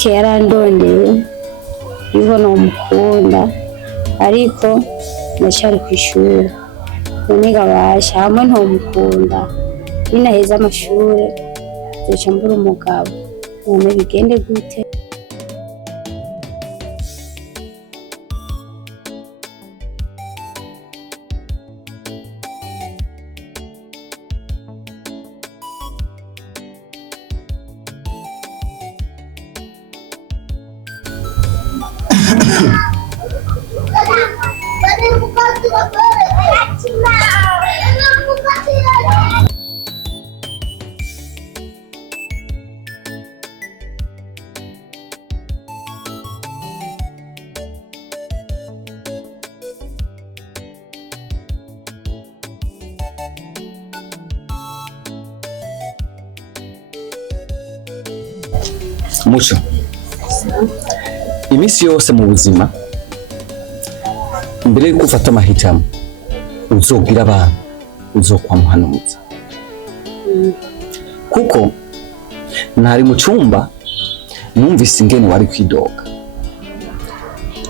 Eric yarandondeye yuko nomukunda ariko ndacyari kwishuri niga basha hamwe ntomukunda ninaheza amashuri zoca mbura umugabo none bigende gute Muco imisi yose mu buzima mbere yo gufata amahitamo uzobwira abantu uzokwamuhanuza kuko ntari mu cyumba numvise ingene wari kwidoga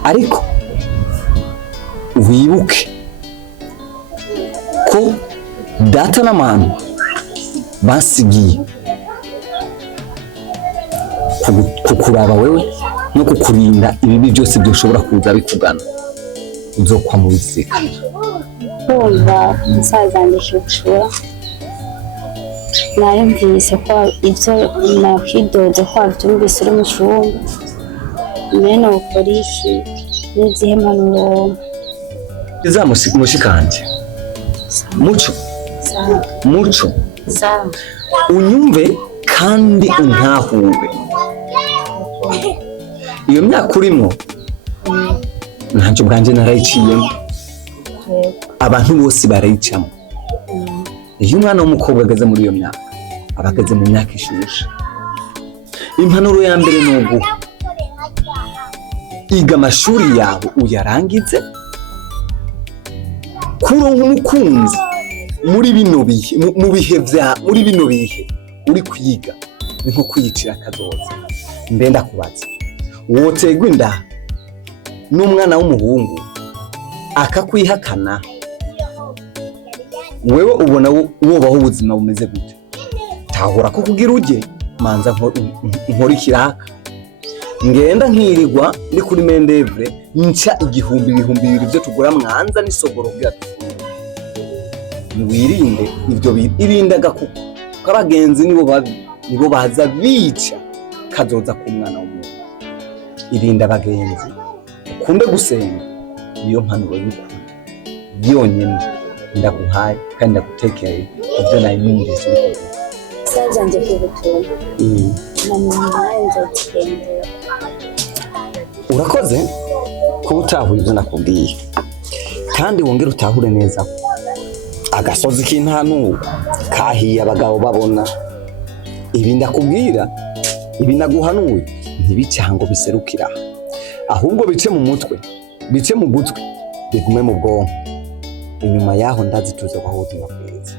ariko wibuke ko data na mama basigiye kukuraba wewe no kukurinda ibibi byose byoshobora kuza bikugana uzokwamurizika kumva nsazangisha ushura narumvise ko ibyo nakwidoze ko abyumvise uri mu cyumba mene ukora iki n'izihe mpanuro mushikanje Muco unyumve kandi untahure iyo myaka urimo ntacyo bwanje narayiciyemo abantu bose barayicamo iyo umwana w'umukobwa ageze muri iyo myaka abageze mu myaka ishushe impanuro ya mbere nugu iga amashuri yawe uyarangize kuronka umukunzi muri bino bihe muri bino bihe uri kwiga ni nko kwiyicira akazoza mbenda kubaza wotegwa inda n'umwana w'umuhungu akakwihakana wewe ubona wobaho ubuzima bumeze gute tahura ko kugira uje manza nkora ikiraka ngenda nkirigwa ndi kuri mendevre nca ibihumbi byo tugura mwanza n'isogoro bwa wirinde ivyo irindaga kuko abagenzi nibo baza bica kazoza ku mwana w'umuntu irinda abagenzi ukunde gusenga niyo mpanuro y'ukuri byonyine ndaguhaye kandi ndagutekeye ibyo nayo numvise bikora sazanje kubutumwa namuhanze kigende urakoze ko utahuye ibyo nakubwiye kandi wongera utahure neza agasozi k'intanu kahiye abagabo babona ibi ndakubwira ibi naguhanuye ntibicango biserukira ahubwo bice mu mutwe bice mu gutwi bigume mu bwonko inyuma yaho ndazituza kwa ubuzima bwiza